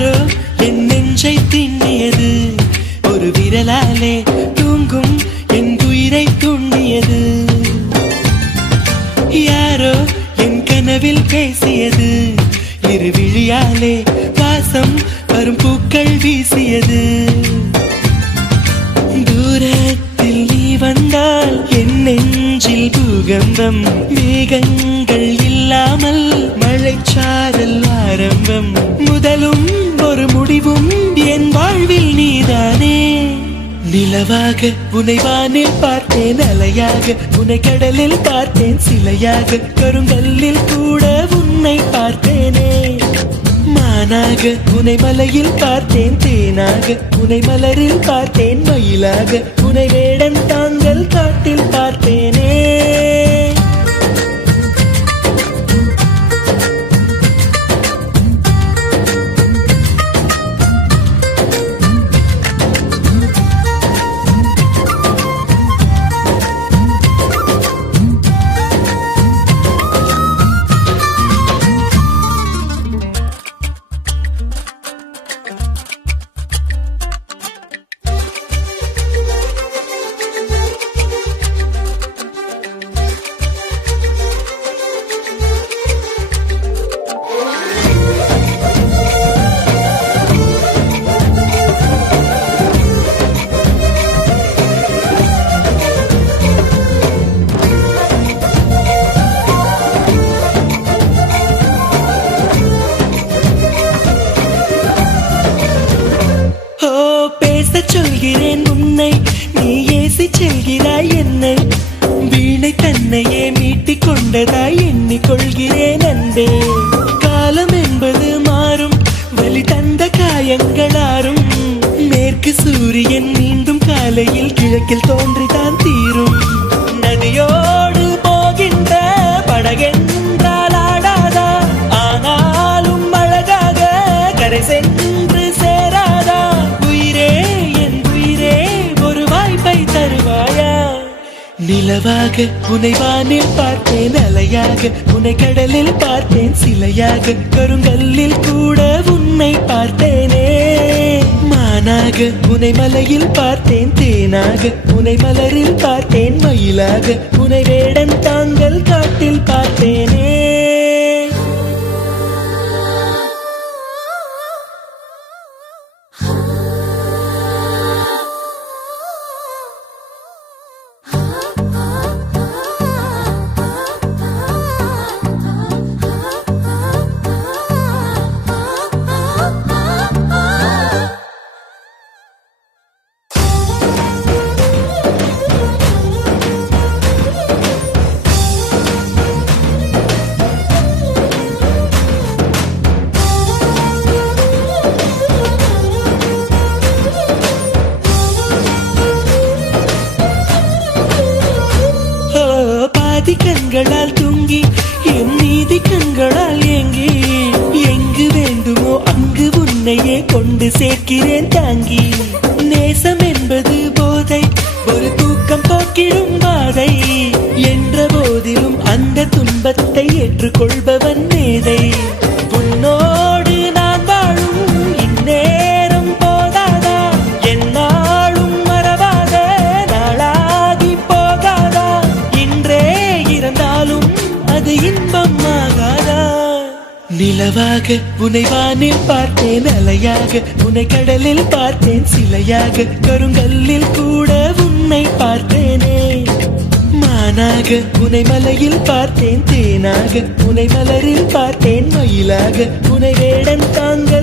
யாரோ என் நெஞ்சை திண்ணியது, ஒரு விரலாலே தூங்கும் என் உயிரை துண்ணியது. யாரோ என் கனவில் பேசியது, இரு விழியாலே வாசம் வரும் பூக்கள் வீசியது. தூரத்தில் நீ வந்தால் என் நெஞ்சில் பூகம்பம், மேகங்கள் இல்லாமல் மழைச்சாரல் ஆரம்பம். முதலும் ஒரு முடிவும் என் வாழ்வில் நீதானே. நிலவாக உன்னை வானில் பார்த்தேன், அலையாக உன்னை கடலில் பார்த்தேன், சிலையாக கருங்கல்லில் கூட உன்னை பார்த்தேனே. மானாக உன்னை மலையில் பார்த்தேன், தேனாக உன்னை மலரில் பார்த்தேன், மயிலாக உன்னை வேடன் தாங்கள் காட்டில் பார்த்தேனே. சொல்கிறேன் உன்னை, நீ ஏசி செல்கிறாய் என்னை, வீணை தன்னையே மீட்டிக் கொண்டதாய் எண்ணிக்கொள்கிறேன் அன்பே. காலம் என்பது மாறும், வலி தந்த காயங்களாரும், மேற்கு சூரியன் மீண்டும் காலையில் கிழக்கில் தோன்றிதான் தீரும். நதியோடு போகின்ற படகென்றால் ஆடாதா, ஆனாலும் அழகாக கரை சென்று சேராதா. நிலவாக உன்னை வானில் பார்த்தேன், அலையாக உன்னை கடலில் பார்த்தேன், சிலையாக கருங்கல்லில் கூட உன்னை பார்த்தேனே. மானாக உன்னை மலையில் பார்த்தேன், தேனாக உன்னை மலரில் பார்த்தேன், மயிலாக உன்னை வேடன் தாங்கள் காட்டில் பார்த்தேனே. கண்களால் தூங்கி என் நீதி கண்களால் ஏங்கி, எங்கு வேண்டுமோ அங்கு உன்னையே கொண்டு சேர்க்கிறேன் தாங்கி. நேசம் என்பது போதை, ஒரு தூக்கம் போக்கிடும் பாதை, என்ற போதிலும் அந்த துன்பத்தை ஏற்றுக்கொள்பவன் மேதை. உன்னோடு நான் வாழும் இந்நேரம் போதாதா, என்னாலும் மறவாத நாளாகி போகாதா. இன்றே இருந்தாலும் அது இன்பம் ஆகாதா. நிலவாக உன்னை வானில் பார்த்தேன், அலையாக உன்னை கடலில் பார்த்தேன், சிலையாக கருங்கல்லில் கூட உன்னை பார்த்தேனே. மானாக உன்னை மலையில் பார்த்தேன், தேனாக உன்னை மலரில் பார்த்தேன், மயிலாக உன்னை வேடன் தாங்க